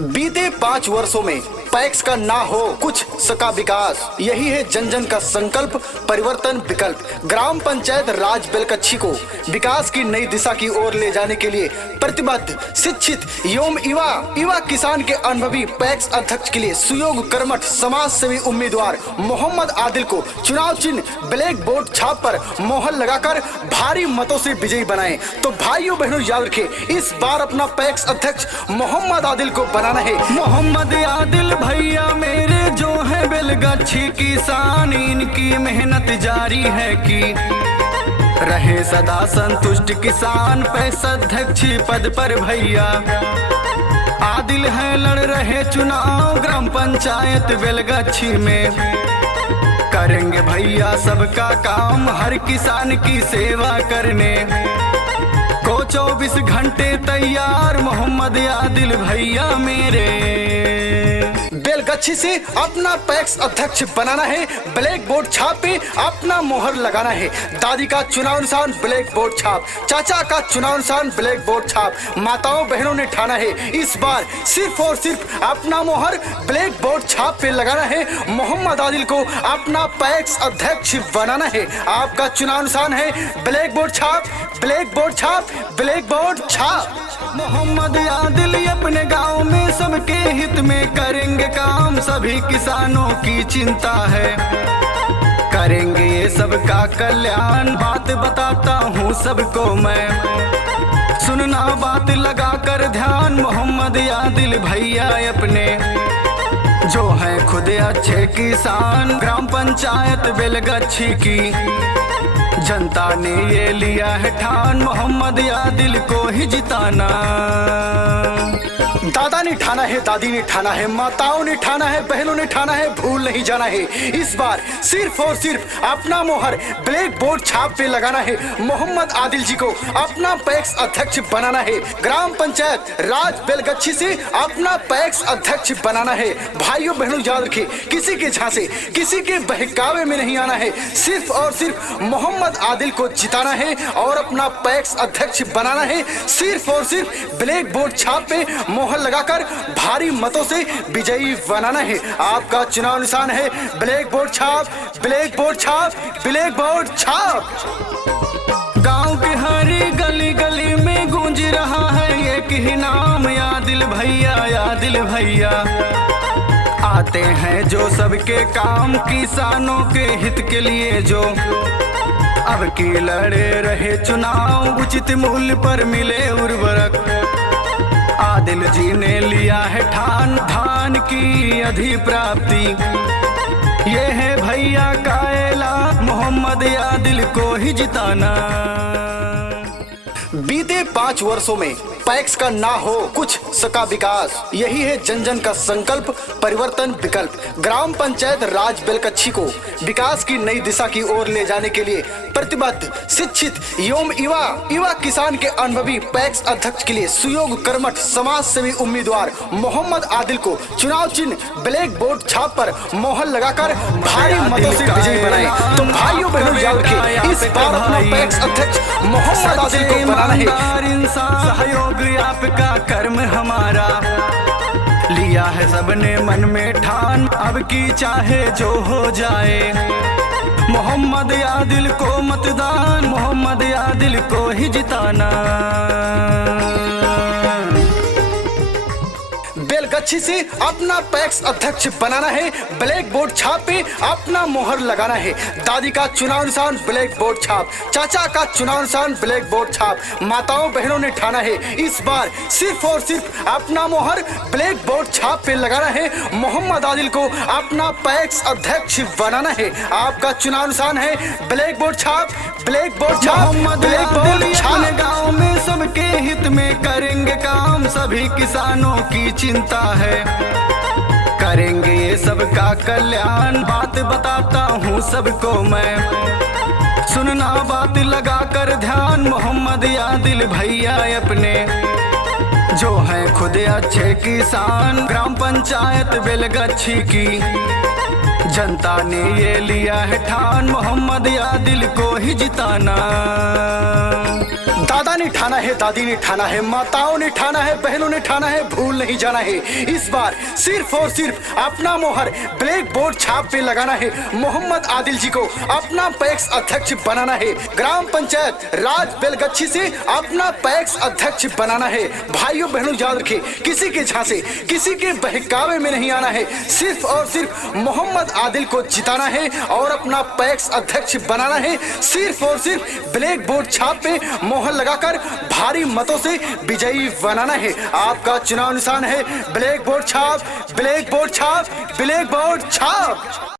बीते 5 वर्षों में पैक्स का ना हो कुछ सका विकास, यही है जन जन का संकल्प, परिवर्तन विकल्प। ग्राम पंचायत राज बेलकच्छी को विकास की नई दिशा की ओर ले जाने के लिए प्रतिबद्ध, शिक्षित एवं युवा किसान के अनुभवी पैक्स अध्यक्ष के लिए सुयोग्य कर्मठ समाज सेवी उम्मीदवार मोहम्मद आदिल को चुनाव चिन्ह ब्लैक बोर्ड छाप पर मोहर लगाकर भारी मतों से विजयी बनाएं। तो भाइयों बहनों याद रखें, इस बार अपना पैक्स अध्यक्ष मोहम्मद आदिल को बनाना है। मोहम्मद आदिल भैया मेरे जो है बेलगच्छी किसान, इनकी मेहनत जारी है कि रहे सदा संतुष्ट किसान। पैक्स अध्यक्ष पद पर भैया आदिल है, लड़ रहे चुनाव ग्राम पंचायत बेलगच्छी में। करेंगे भैया सबका काम, हर किसान की सेवा करने को 24 घंटे तैयार मोहम्मद आदिल भैया मेरे। बेलगच्छी से अपना पैक्स अध्यक्ष बनाना है, ब्लैक बोर्ड छाप पे अपना मोहर लगाना है। दादी का चुनाव निशान ब्लैक बोर्ड छाप, चाचा का चुनाव निशान ब्लैक बोर्ड छाप। माताओं बहनों ने ठाना है, इस बार सिर्फ और सिर्फ अपना मोहर ब्लैक बोर्ड छाप पे लगाना है। मोहम्मद आदिल को अपना पैक्स अध्यक्ष बनाना है। आपका चुनाव निशान है ब्लैक बोर्ड छाप, ब्लैक बोर्ड छाप, ब्लैक बोर्ड छाप। मोहम्मद आदिल अपने गांव में सबके हित में करेंगे काम, सभी किसानों की चिंता है, करेंगे ये सबका कल्याण। बात बताता हूँ सबको मैं, सुनना बात लगा कर ध्यान। मोहम्मद आदिल भैया अपने जो है खुद अच्छे किसान, ग्राम पंचायत बेलगच्छी की जनता ने ये लिया है ठान, मोहम्मद आदिल को ही जिताना। दादा ने ठाना है, दादी ने ठाना है, माताओं ने ठाना है, बहनों ने ठाना है, भूल नहीं जाना है। इस बार सिर्फ और सिर्फ अपना मोहर ब्लैक बोर्ड छाप पे लगाना है। मोहम्मद आदिल जी को अपना पैक्स अध्यक्ष बनाना है। ग्राम पंचायत राज बेलगच्छी से अपना पैक्स अध्यक्ष बनाना है। भाइयों बहनों याद रखें, किसी के झांसे, किसी के बहकावे में नहीं आना है। सिर्फ और सिर्फ मोहम्मद आदिल को जिताना है और अपना पैक्स अध्यक्ष बनाना है। सिर्फ और सिर्फ ब्लैक बोर्ड छाप पे मोहर लगाकर भारी मतों से विजयी बनाना है। आपका चुनाव निशान है ब्लैक बोर्ड छाप, ब्लैक बोर्ड छाप, ब्लैक बोर्ड छाप। गांव की हर गली गली में गूंज रहा है एक ही नाम, आदिल भैया, आदिल भैया। आते हैं जो सबके काम, किसानों के हित के लिए जो अब की लड़े रहे चुनाव। उचित मूल्य पर मिले उर्वरक, आदिल जी ने लिया है ठान, धान की अधिप्राप्ति ये है भैया का ऐलान, मोहम्मद आदिल को ही जिताना। बीते 5 वर्षों में पैक्स का ना हो कुछ सका विकास, यही है जन जन का संकल्प, परिवर्तन विकल्प। ग्राम पंचायत राज बेलकच्छी को विकास की नई दिशा की ओर ले जाने के लिए प्रतिबद्ध, शिक्षित एवं युवा किसान के अनुभवी पैक्स अध्यक्ष के लिए सुयोग्य कर्मठ समाज सेवी उम्मीदवार मोहम्मद आदिल को चुनाव चिन्ह ब्लैक बोर्ड छाप पर मोहर लगाकर भारी मतों से विजयी बनाए। तो भाइयों बहनों याद रखें, इस बार अपना पैक्स अध्यक्ष मोहम्मद आदिल को बनाना है। सहयोग आपका कर्म हमारा, लिया है सबने मन में ठान, अब की चाहे जो हो जाए। मोहम्मद आदिल को मतदान, मोहम्मद आदिल को ही जिताना। बेलगच्छी से अपना पैक्स अध्यक्ष बनाना है, ब्लैक बोर्ड छाप पे अपना मोहर लगाना है। दादी का चुनाव निशान ब्लैक बोर्ड छाप, चाचा का चुनाव निशान ब्लैक बोर्ड छाप। माताओं बहनों ने ठाना है, इस बार सिर्फ और सिर्फ अपना मोहर ब्लैक बोर्ड छाप पे लगाना है। मोहम्मद आदिल को अपना पैक्स अध्यक्ष बनाना है। आपका चुनाव निशान है ब्लैक बोर्ड छाप, ब्लैक बोर्ड छाप, ब्लैक बोर्ड छाप। गाँव में सबके हित में करेंगे काम, सभी किसानों की चिंता है, करेंगे ये सबका कल्याण। बात बताता हूँ सबको मैं, सुनना बात लगा कर ध्यान। मोहम्मद आदिल भैया अपने जो है खुद अच्छे किसान, ग्राम पंचायत बेलगच्छी की जनता ने ये लिया है ठान, मोहम्मद आदिल को ही जिताना। दादा ने ठाना है, दादी ने ठाना है, माताओं ने ठाना है, बहनों ने ठाना है, भूल नहीं जाना है। इस बार सिर्फ और सिर्फ अपना मोहर ब्लैक बोर्ड छाप पे लगाना है। मोहम्मद आदिल जी को अपना पैक्स अध्यक्ष बनाना है। ग्राम पंचायत राज बेलगच्छी से अपना पैक्स अध्यक्ष बनाना है। भाइयों बहनों याद रखें, किसी के झांसे, किसी के बहकावे में नहीं आना है। सिर्फ और सिर्फ मोहम्मद आदिल को जिताना है और अपना पैक्स अध्यक्ष बनाना है। सिर्फ और सिर्फ ब्लैक बोर्ड छाप पे मोहर लगाकर भारी मतों से विजयी बनाना है। आपका चुनाव निशान है ब्लैक बोर्ड छाप, ब्लैक बोर्ड छाप, ब्लैक बोर्ड छाप।